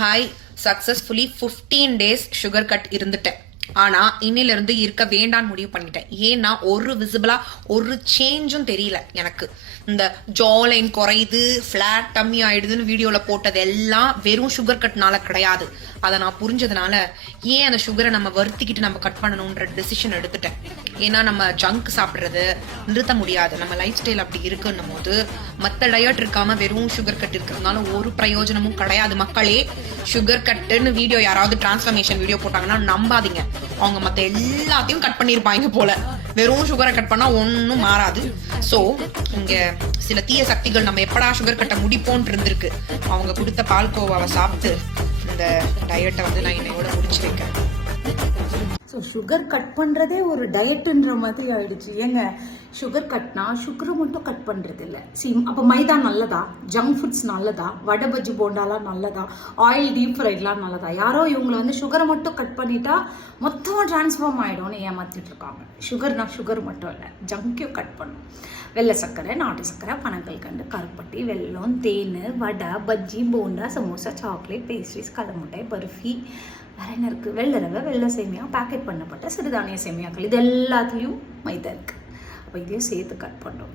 Hi, successfully 15 days sugar cut இருந்துட்டேன். ஆனா இன்னிலிருந்து இருக்க வேண்டான்னு முடிவு பண்ணிட்டேன். ஏன்னா ஒரு விசிபிளா ஒரு சேஞ்சும் தெரியல எனக்கு. இந்த ஜா லைன் குறையுது, ஃபிளாட் டம்மி ஆயிடுதுன்னு வீடியோல போட்டது எல்லாம் வெறும் சுகர் கட்னால கிடையாது. அதை நான் புரிஞ்சதுனால ஏன் அந்த சுகரை நம்ம வருத்திக்கிட்டு நம்ம கட் பண்ணணும்ன்ற டிசிஷன் எடுத்துட்டேன். ஏன்னா நம்ம ஜங்க் சாப்பிட்றது நிறுத்த முடியாது. நம்ம லைஃப் ஸ்டைல் அப்படி இருக்குன்னும் போது மற்ற டயட் இருக்காம வெறும் சுகர் கட் இருக்கிறதுனால ஒரு பிரயோஜனமும் கிடையாது. மக்களே, சுகர் கட்டுன்னு வீடியோ யாராவது டிரான்ஸ்ஃபர்மேஷன் வீடியோ போட்டாங்கன்னா நம்பாதீங்க. அவங்க மற்ற எல்லாத்தையும் கட் பண்ணியிருப்பாங்க போல. வெறும் சுகரை கட் பண்ணா ஒன்றும் மாறாது. ஸோ இங்க சில தீய சக்திகள் நம்ம எப்படா சுகர் கட்டை முடிப்போன்னு இருந்திருக்கு. அவங்க கொடுத்த பால்கோவாவை சாப்பிட்டு இந்த டயட்டை நான் என்னையோட முடிச்சு வைக்கிறேன். ஸோ சுகர் கட் பண்ணுறதே ஒரு டயட்டுன்ற மாதிரி ஆயிடுச்சு. ஏங்க, சுகர் கட்னா சுகரை மட்டும் கட் பண்ணுறது இல்லை. அப்போ மைதா நல்லதா, ஜங்க் ஃபுட்ஸ் நல்லதா, வடை பஜ்ஜி போண்டாலாம் நல்லதா, ஆயில் டீப் ஃப்ரைட்லாம் நல்லதா? யாரோ இவங்களை சுகரை மட்டும் கட் பண்ணிட்டா மொத்தமாக டிரான்ஸ்ஃபார்ம் ஆகிடும்னு ஏமாற்றிட்டு இருக்காங்க. சுகர்னா சுகர் மட்டும் இல்லை, ஜங்க்கையும் கட் பண்ணும். வெள்ளை சர்க்கரை, நாட்டு சர்க்கரை, பனங்கல்கண்டு, கருப்பட்டி, வெல்லம், தேன், வடை, பஜ்ஜி, போண்டா, சமோசா, சாக்லேட், பேஸ்ட்ரிஸ், கடமுட்டை, பர்ஃபி, வேற என்ன இருக்குது? வெள்ளை ரவை, வெள்ளை சேமியா, பேக்கெட் பண்ணப்பட்ட சிறுதானிய சேமியாக்கள், இது எல்லாத்துலேயும் மைதா இருக்குது. அப்போ இதையும் சேர்த்து கட் பண்ணுறோம்.